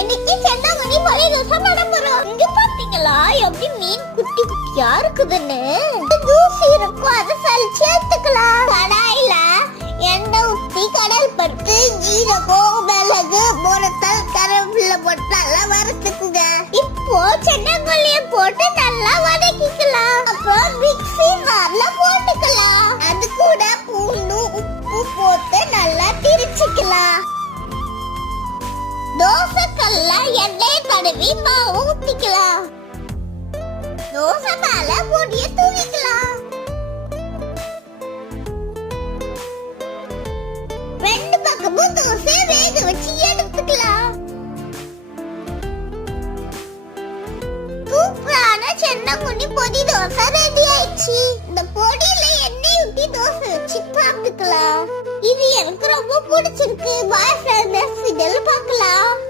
இன்னைக்கு செந்தாமணி மலை தோசை பண்ண போறோம். இங்க பாத்தீங்களா எப்படி மீன் குட்டி குட்டியா இருக்குதுன்னு. தூசி இருக்கும், அதை சலிச்சு எடுத்துக்கலாம். கடாயில எண்ணெய் ஊத்தி கடல் பருப்பு, ஜீரகம், மிளகு, முரத்தல், கருவேப்பிலை போட்டு நல்லா வறுத்துக்குங்க. இப்போ சென்னாங்கொல்லிய போட்டு நல்லா வதக்கிக்கலாம். அப்புறம் மிக்ஸி ஜார்ல போட்டுக்கலாம். அது கூட பூண்டு, உப்பு போட்டு நல்லா திரிச்சுக்கலாம். தோசை கல்ல எண்ணெய் தடவி மாவு ஊத்திக்கலாம். தோசை மேல பொடிய தூவிக்கலாம். ரெண்டு பக்கமும் தோசை வேக வச்சு எடுத்துக்கலாம். சூப்பரான சென்னாங்குன்னி பொடி தோசை ரெடி ஆயிடுச்சு. இந்த பொடியில எண்ணெய் ஊத்தி தோசை வச்சு சாப்பிட்டுக்கலாம். இது எனக்கு ரொம்ப பிடிச்சிருக்கு. பாய் ஃப்ரெண்ட்ஸ், இதெல்லாம் பார்க்கலாம்.